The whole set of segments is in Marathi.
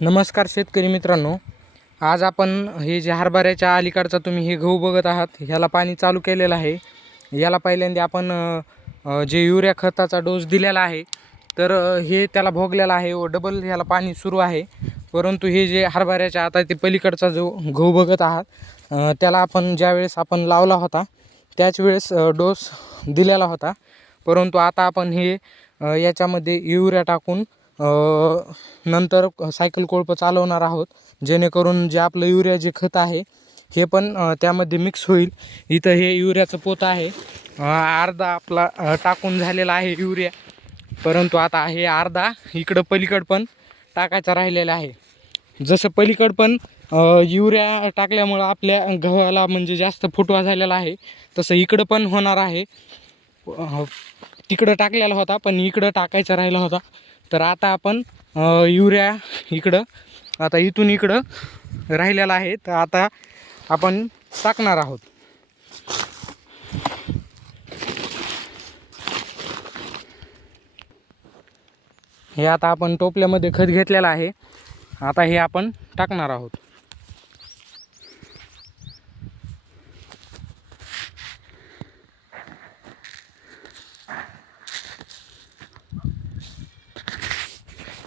नमस्कार शेतकरी मित्रांनो. आज आपण हे जे हरभऱ्याच्या अलीकडचा तुम्ही हे गहू बघत आहात ह्याला पाणी चालू केलेलं आहे. याला पहिल्यांदा आपण जे युरिया खताचा डोस दिलेला आहे तर हे त्याला भोगलेला आहे व डबल ह्याला पाणी सुरू आहे. परंतु हे जे हरभऱ्याच्या आता ते पलीकडचा जो गहू बघत आहात त्याला आपण ज्यावेळेस आपण लावला होता त्याच वेळेस डोस दिलेला होता. परंतु आता आपण हे याच्यामध्ये युरिया टाकून नंतर सायकल कोळपं चालवणार आहोत जेणेकरून जे आपलं युरिया जे खत आहे हे पण त्यामध्ये मिक्स होईल. इथं हे युरियाचं पोत आहे. अर्धा आपला टाकून झालेला आहे युरिया. परंतु आता हे अर्धा इकडं पलीकड पण टाकायचा राहिलेला आहे. जसं पलीकड पण युरिया टाकल्यामुळं आपल्या गव्हाला म्हणजे जास्त फुटवा झालेला आहे तसं इकडं पण होणार आहे. तिकडं टाकलेला होता पण इकडं टाकायचा राहिला होता. तर आता आपण युरिया इकडं आता इथून इकडं राहिलेला आहे. तर आता आपण टाकणार आहोत. हे आता आपण टोपल्यामध्ये खत घेतलेलं आहे. आता हे आपण टाकणार आहोत.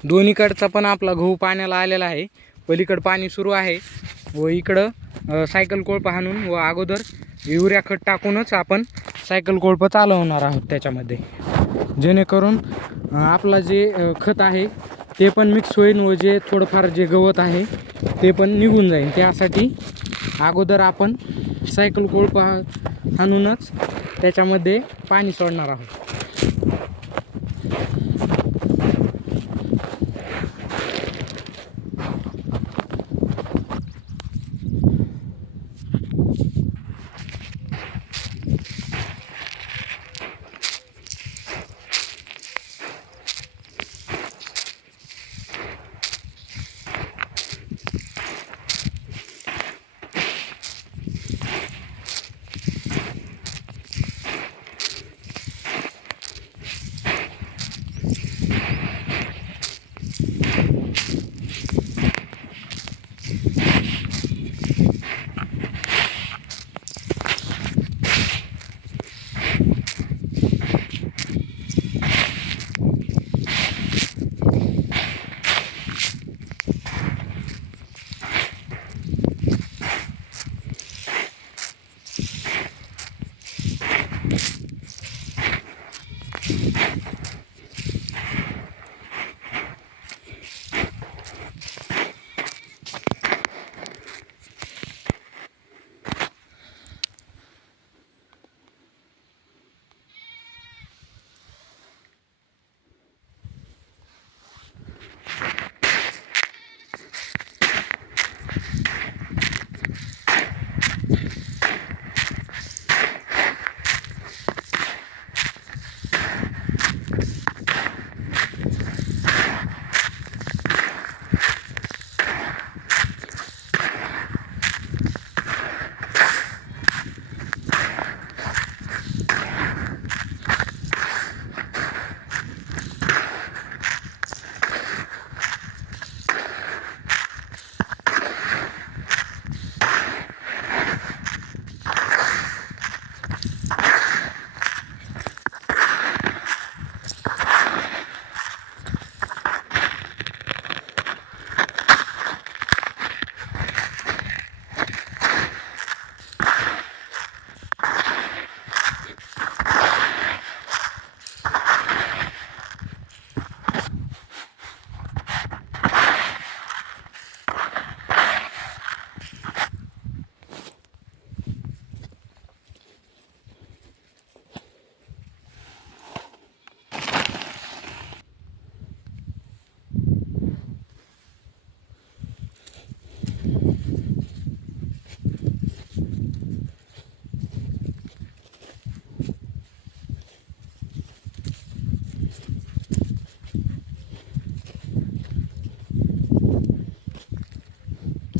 दोन्हीकडचा पण आपला गहू पाण्याला आलेला आहे. पलीकडं पाणी सुरू आहे व इकडं सायकल कोळपं हाणून व अगोदर युरिया खत टाकूनच आपण सायकल कोळपं चालवणार आहोत त्याच्यामध्ये. जेणेकरून आपला जे खत आहे ते पण मिक्स होईल व जे थोडंफार जे गवत आहे ते पण निघून जाईल. त्यासाठी अगोदर आपण सायकल कोळपं हाणूनच त्याच्यामध्ये पाणी सोडणार आहोत.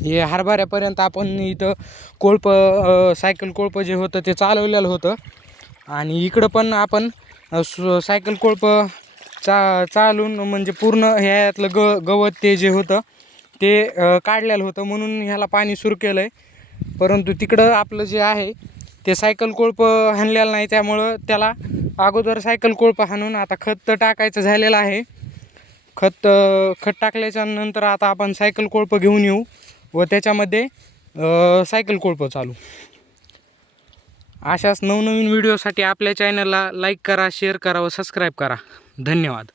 हे हरभऱ्यापर्यंत आपण इथं कोळपं सायकल कोळपं जे होतं ते चालवलेलं होतं. आणि इकडं पण आपण सु- सायकल कोळपं चा चालून म्हणजे पूर्ण ह्यातलं ग गवत ते जे होतं ते काढलेलं होतं. म्हणून ह्याला पाणी सुरू केलं आहे परंतु तिकडं आपलं जे आहे ते सायकल कोळप हाणलेलं नाही. त्यामुळं त्याला अगोदर सायकल कोळप हाणून आता खत टाकायचं झालेलं आहे. खत खत टाकल्याच्या नंतर आता आपण सायकल कोळप घेऊन येऊ. व त्याच्यामध्ये सायकल कोळपं चालू. अशाच नवनवीन व्हिडिओसाठी आपल्या चॅनलला लाईक करा शेअर करा व सबस्क्राईब करा. धन्यवाद.